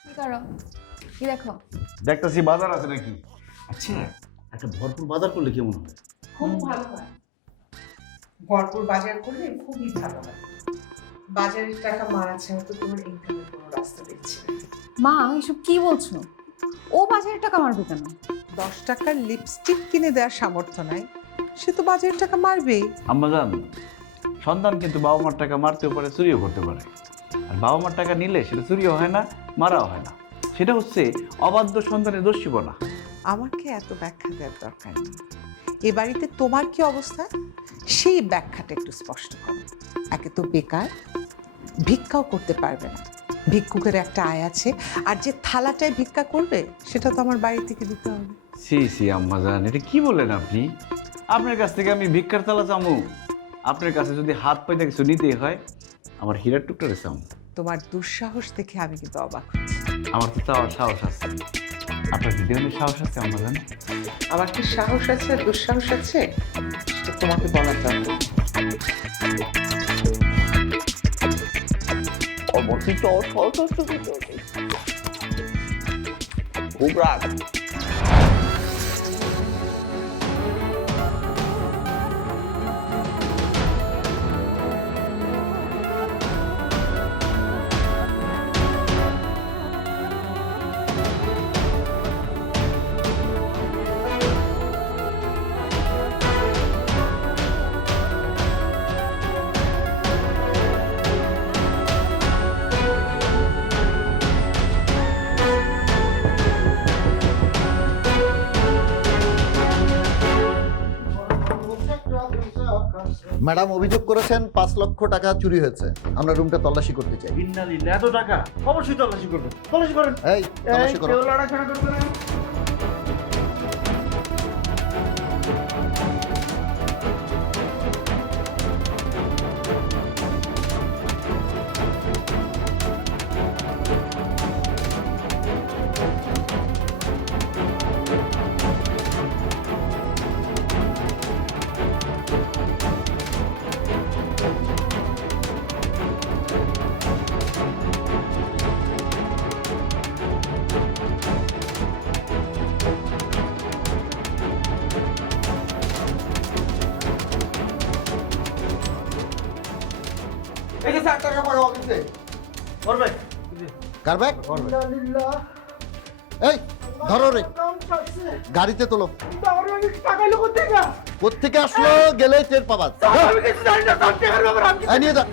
কি করো? কি দেখো? দেখতেছি বাজার আছে নাকি? আচ্ছা একটা ভরপুর বাজার করলে কেমন হয় খুব ভালো হয়। ভরপুর বাজার করলে খুবই ভালো হয়। বাজারের টাকা মারা ছাড়া তো তোমার ইনকামের কোনো রাস্তা দেখছি মা এসব কি বলছো? ও বাজারের টাকা মারবে কেন? দশ টাকার লিপস্টিক কিনে দেওয়ার সামর্থ্য নাই। সে তো বাজারের টাকা মারবেই আম্মাজান সন্তান কিন্তু বাবা মার টাকা মারতেও পারে চুরিও করতে পারে। আর বাবা মার টাকা নিলে সেটা চুরিও হয় না মারাও হয় না। সেটা হচ্ছে অবাধ্য সন্তানের দোষীপনা আমাকে এত ব্যাখ্যা দেওয়ার দরকার নেই। এ বাড়িতে তোমার কি অবস্থা? সেই ব্যাখ্যাটা একটু স্পষ্ট করো। একে তো বেকার ভিক্ষাও করতে পারবে না। ভিক্ষুকের একটা আয় আছে আর যে থালাটায় ভিক্ষা করবে সেটা তো আমার বাড়ি থেকে দিতে হবে। সি সি আম্মাজান এটা কি বলেন আপনি? আপনার কাছ থেকে আমি ভিক্ষার তালা চামু। আপনার কাছে যদি হাত পাইতে কিছু নিতেই হয় আমার হীরার টুকটারে চামু। তোমার দুঃসাহস দেখে আমি কিন্তু অবাক আমার তো চাওয়ার সাহস আছে। আপনার কি দেওয়ার সাহস আছে আম্মাজান আমার কি সাহস আছে আর দুঃসাহস আছে? সেটা তোমাকে বলার দরকার। অবস্থিত খুব রাগ। ম্যাডাম অভিযোগ করেছেন পাঁচ লক্ষ টাকা চুরি হয়েছে। আমরা রুমটা তল্লাশি করতে চাই। এত টাকা? অবশ্যই তল্লাশি করব। তল্লাশি করেন। এই তল্লাশি করো। এই টাকা করবে কার এই ধরো রে। গাড়িতে তোলো। কোথেকে আসলো গেলে টের পাবা। নিয়ে যা।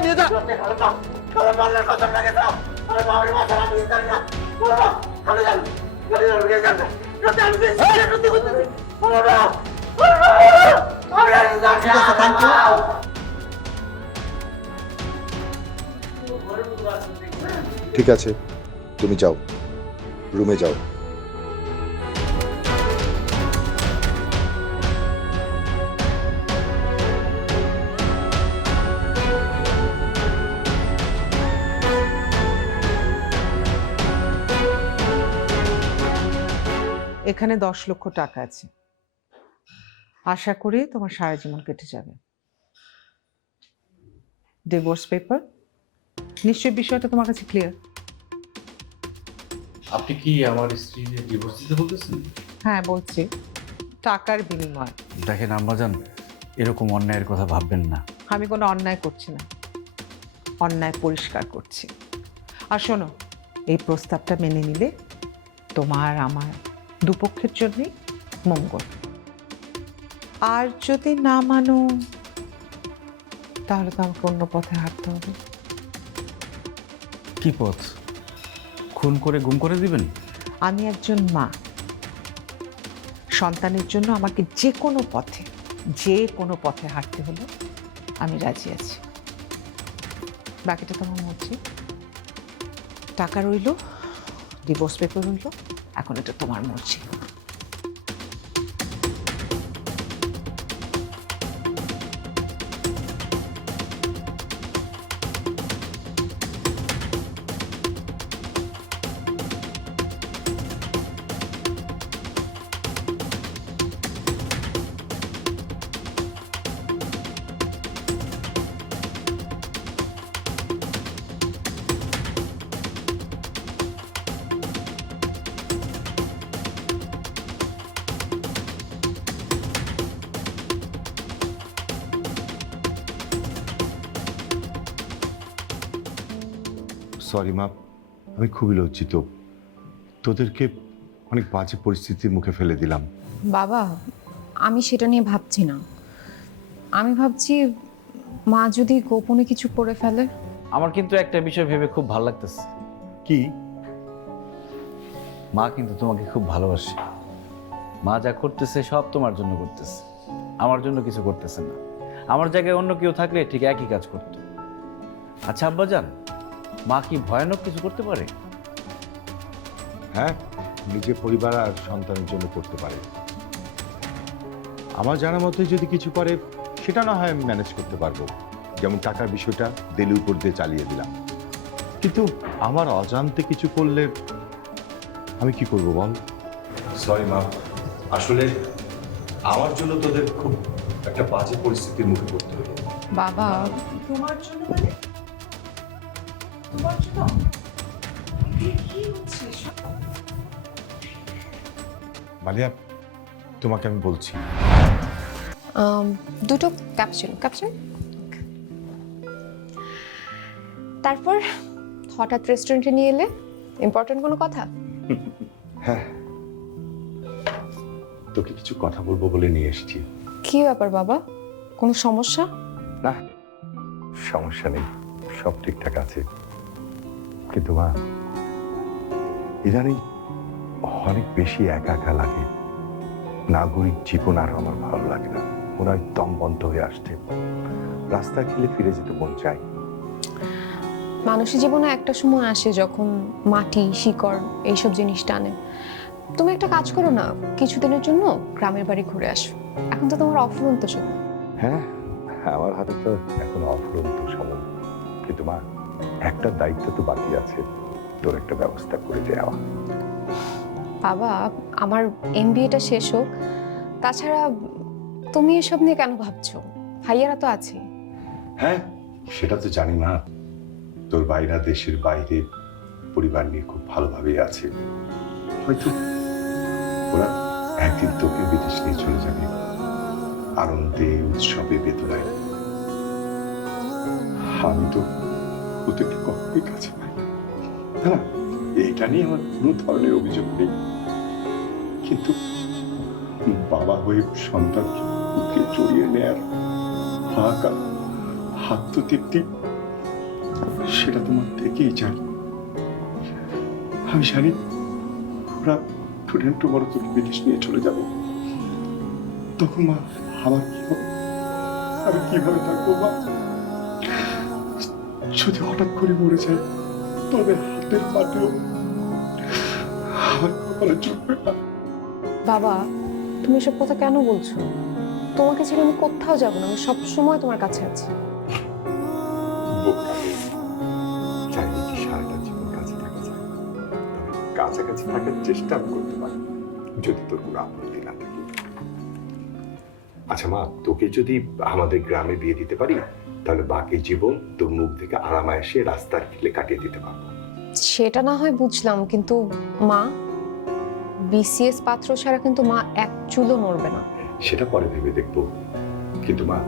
নিয়ে যা। আমি ঠিক আছে ঠিক আছে তুমি যাও। রুমে যাও। এখানে দশ লক্ষ টাকা আছে। আশা করি তোমার সারা জীবন কেটে যাবে। ডিভোর্স পেপার নিশ্চয়ই বিষয়টা তোমার কাছে ক্লিয়ার আপনি কি আমার স্ত্রীর ডিভোর্স দিতে বলতেছেন? হ্যাঁ বলছি। টাকার বিনিময়। দেখেন আম্মাজান এরকম অন্যায়ের কথা ভাববেন না। আমি কোনো অন্যায় করছি না। অন্যায় পরিষ্কার করছি। আর শোনো এই প্রস্তাবটা মেনে নিলে তোমার আমার দুপক্ষের জন্যই মঙ্গল। আর যদি না মানো তাহলে তো আমাকে অন্য পথে হাঁটতে হবে। কি পথ? খুন করে গুম করে দিবেন? আমি একজন মা। সন্তানের জন্য আমাকে যে কোনো পথে যে কোনো পথে হাঁটতে হলো আমি রাজি আছি। বাকিটা তোমার মর্জি। টাকা রইল ডিভোর্স পেপার রইল এখন এটা তোমার মর্জি। সরি মা। আমি খুবই লজ্জিত। তোদেরকে অনেক বাজে পরিস্থিতির মুখে ফেলে দিলাম। বাবা আমি সেটা নিয়ে ভাবছি না। আমি ভাবছি মা যদি গোপনে কিছু করে ফেলে। আমার কিন্তু একটা বিষয় ভেবে খুব ভালো লাগতেছে। কি? মা কিন্তু তোমাকে খুব ভালোবাসে। মা যা করতেছে সব তোমার জন্য করতেছে। আমার জন্য কিছু করতেছে না। আমার জায়গায় অন্য কেউ থাকলে ঠিক একই কাজ করতো। আচ্ছা আব্বা আব্বাজান মা কি ভয়ানক কিছু করতে পারে? হ্যাঁ নিজের পরিবার আর সন্তানের জন্য করতে পারে। আমার জানা মতে যদি কিছু করে সেটা না হয় আমি ম্যানেজ করতে পারব। যেমন টাকার বিষয়টা দেলি উপর দিয়ে চালিয়ে দিলাম। কিন্তু আমার অজান্তে কিছু করলে আমি কি করব বল? সরি মা আসলে আমার জন্য তোদের খুব একটা বাজে পরিস্থিতির মুখে পড়তে হলো। বাবা। তোমার জন্য মানে? তোমার জন্য? মালিয়া তোমাকে আমি বলছি। দুটো ক্যাপচুন ক্যাপচুন তারপর হঠাৎ রেস্টুরেন্টে নিয়ে এলে ইম্পর্টেন্ট কোনো কথা? হ্যাঁ। তোকে কিছু কথা বলব বলে নিয়ে এসেছি। কি ব্যাপার বাবা? কোনো সমস্যা? না সমস্যা নেই। সব ঠিকঠাক আছে। কিন্তু মা ইদানিং অনেক বেশি একা একা লাগে। নাগরিক জীবন আর আমার ভালো লাগে না। মনে হয় দম বন্ধ হয়ে আসছে। রাস্তা খেলে ফিরে যেতে মন চায়। মানুষের জীবনে একটা সময় আসে যখন মাটি শিকড় এইসব জিনিস টানে। তুমি একটা কাজ করো না কিছুদিনের জন্য গ্রামের বাড়ি ঘুরে আসো। এখন তো তোমার অফুরন্ত সময়। হ্যাঁ আমার হাতে তো এখন অফুরন্ত সময়। কিন্তু মা একটা দায়িত্ব তো বাকি আছে। তোর একটা ব্যবস্থা করে দেওয়া বাবা আমার এমবিএটা শেষ হোক। তাছাড়া তুমি এসব নিয়ে কেন ভাবছ? ভাইয়ারা তো আছে। হ্যাঁ সেটা তো জানি না তোর বাইরা দেশের বাইরে পরিবার নিয়ে খুব ভালোভাবেই আছে। হয়তো ওরা একদিন তোকে বিদেশ নিয়ে চলে যাবে। আনন্দে উৎসবে বেদনায়। আমি তো ওদেরকে কখনোই কাছে পাই এটা নিয়ে আমার কোনো ধরনের অভিযোগ নেই। কিন্তু বাবা হয়ে সন্তানকে বুকে জড়িয়ে নেয়ার হাহাকার আত্মতৃপ্তি সেটা তোমার থেকেই জানি। আমি জানি ওরা স্টুডেন্ট বড় তোকে বিদেশ নিয়ে চলে যাবে। তখন মা আমার কি হবে? আমি কীভাবে থাকব মা? যদি হঠাৎ করে মরে যায় তবে হাতের না। বাবা তুমি এসব কথা কেন বলছো? তোমাকে ছেড়ে আমি কোথাও যাব না আমি সব সময় তোমার কাছে আছি। কাছাকাছি থাকার চেষ্টা আমি করতে পারি। যদি তোর কোনো আপত্তি না থাকে। আচ্ছা মা তোকে যদি আমাদের গ্রামে বিয়ে দিতে পারি তাহলে বাকি জীবন তোর মুখ থেকে আরামায়েসে রাস্তার কিলে কাটিয়ে দিতে পারব। সেটা না হয় বুঝলাম কিন্তু মা বিসিএস পাত্র ছাড়া কিন্তু মা এক চুলো নড়বে না। সেটা পরে ভেবে দেখব। কিন্তু মা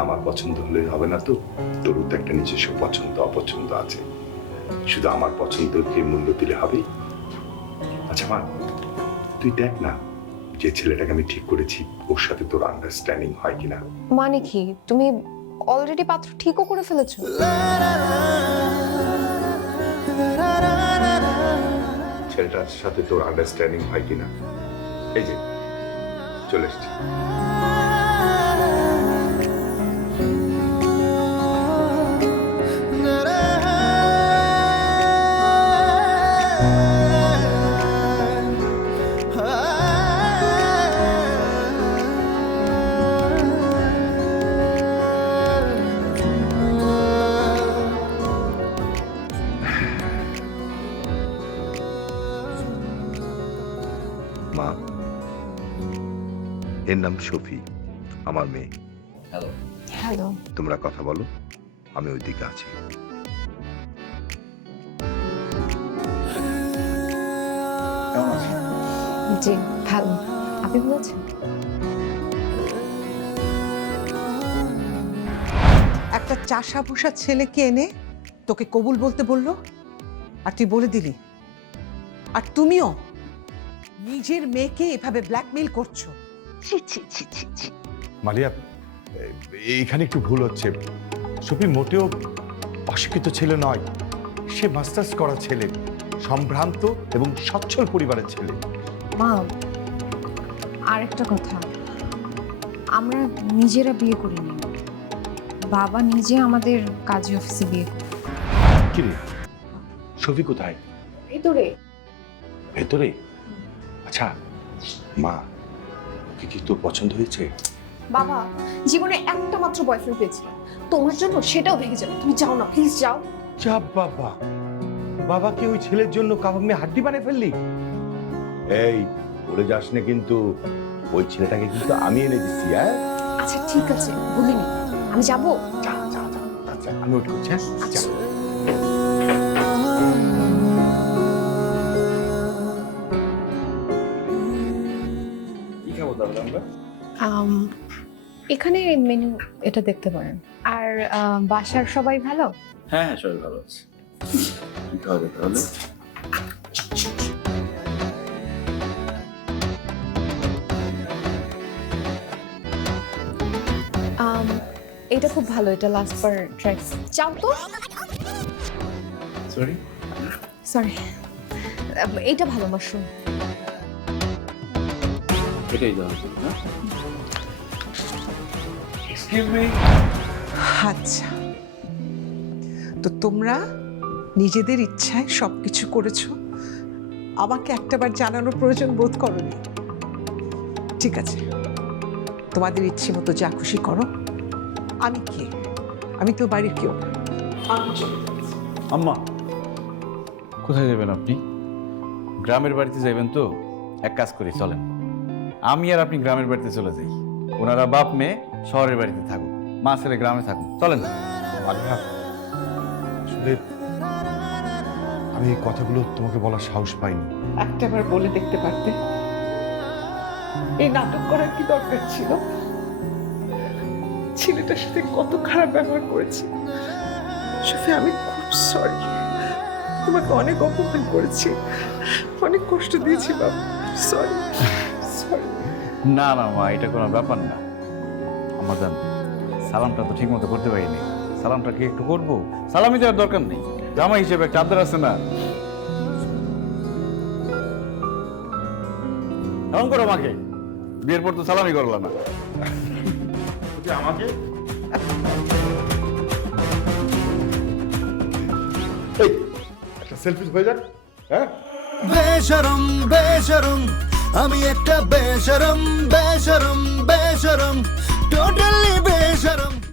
আমার পছন্দ হলে হবে না তো? তোরও তো একটা নিজস্ব পছন্দ অপছন্দ আছে। শুধু আমার পছন্দকে মূল্য দিলে হবে আচ্ছা মা তুই দেখ না যে ছেলেটাকে আমি ঠিক করেছি ওর সাথে তোর আন্ডারস্ট্যান্ডিং হয় কিনা। মানে কি? তুমি অলরেডি পাত্র ঠিকও করে ফেলেছো। ছেলেটার সাথে তোর আন্ডারস্ট্যান্ডিং হয় কিনা? এই যে, চলে এসছি। এর নাম শফি আমার মেয়ে। হ্যালো হ্যালো তোমরা কথা বলো আমি ওইদিকে আছি। জি ভালো। আপনি বলেছেন একটা চাষা ভুষা ছেলেকে এনে তোকে কবুল বলতে বলল আর তুই বলে দিলি। আর তুমিও নিজের মেয়েকে এভাবে ব্ল্যাকমেল করছ। ছি ছি ছি ছি ছি। মালিয়া এইখানে একটু ভুল হচ্ছে। সফি মোটেও অশিক্ষিত ছেলে নয়। সে মাস্টার্স করা ছেলে সম্ভ্রান্ত এবং সচ্ছল পরিবারের ছেলে। মা আরেকটা কথা। আমরা নিজেরা বিয়ে করিনি। বাবা নিজে আমাদের কাজী অফিসে বিয়ে করে কিরে সফি কোথায়? ভেতরে। ভেতরে? আচ্ছা মা ওকে কি তোর পছন্দ হয়েছে? বাবা জীবনে একটা মাত্র বয়ফ্রেন্ড পেয়েছিল তোমার জন্য সেটাও ভেঙে যাবে। তুমি যাও না প্লিজ যাও। চাপ বাবা। বাবাকে ওই ছেলের জন্য কাবাব মেয়ে হাড্ডি বানিয়ে ফেললি? এই বলে যাস না কিন্তু। ওই ছেলেটাকে কিন্তু আমি এনে দিচ্ছি হ্যাঁ? আচ্ছা ঠিক আছে ভুলিনি। আমি যাব? যা যা যা আচ্ছা আমি ওট করছি হ্যাঁ? যা। তাহলে আমরা? এখানে মেনু এটা দেখতে পারেন। আর বাসার সবাই ভালো? হ্যাঁ হ্যাঁ সবাই ভালো আছে। তাহলে? এটা খুব ভালো এটা লাস্ট বার ট্রাই চাও তো? সরি সরি এইটা ভালো মাশরুম এটাই দাও হ্যাঁ এক্সকিউজ মি আচ্ছা। তো তোমরা নিজেদের ইচ্ছায় সব কিছু করেছ? আমাকে একটাবার জানানোর প্রয়োজন বোধ করনি। ঠিক আছে। তোমাদের ইচ্ছে মতো যা খুশি করো। আমি কে? আমি তো বাড়ির কেউ। আম্মা কোথায় যাবেন আপনি? গ্রামের বাড়িতে যাবেন তো? এক কাজ করি চলেন। আমি আর আপনি গ্রামের বাড়িতে চলে যাই। ওনারা বাপ মেয়ে শহরের বাড়িতে থাকুক মা ছেলে গ্রামে থাকুন চলেন আসলে আমি এই কথাগুলো তোমাকে বলার সাহস পাইনি। একটা একটাবার বলে দেখতে পারতে। এই নাটক করার কি দরকার ছিল? ছেলেটার সাথে কত খারাপ ব্যবহার করেছি। সফি আমি খুব সরি তোমাকে অনেক অপমান করেছি। অনেক কষ্ট দিয়েছি বাবা। সরি সরি না না মা এটা কোনো ব্যাপার না। আমার জান সালামটা তো ঠিক মতো করতে পারিনি। সালামটা কি একটু করব? সালামি দেওয়ার দরকার নেই। জামা হিসেবে একটা আবদার আছে না। এমন করো মাকে বিয়ের পর তো সালামি করলা না আমাকে? এই একটা সেলফি হয়ে যাক হ্যাঁ? বেশরম বেশরম আমি একটা বেশরম বেশরম বেশরম টোটালি বেশরম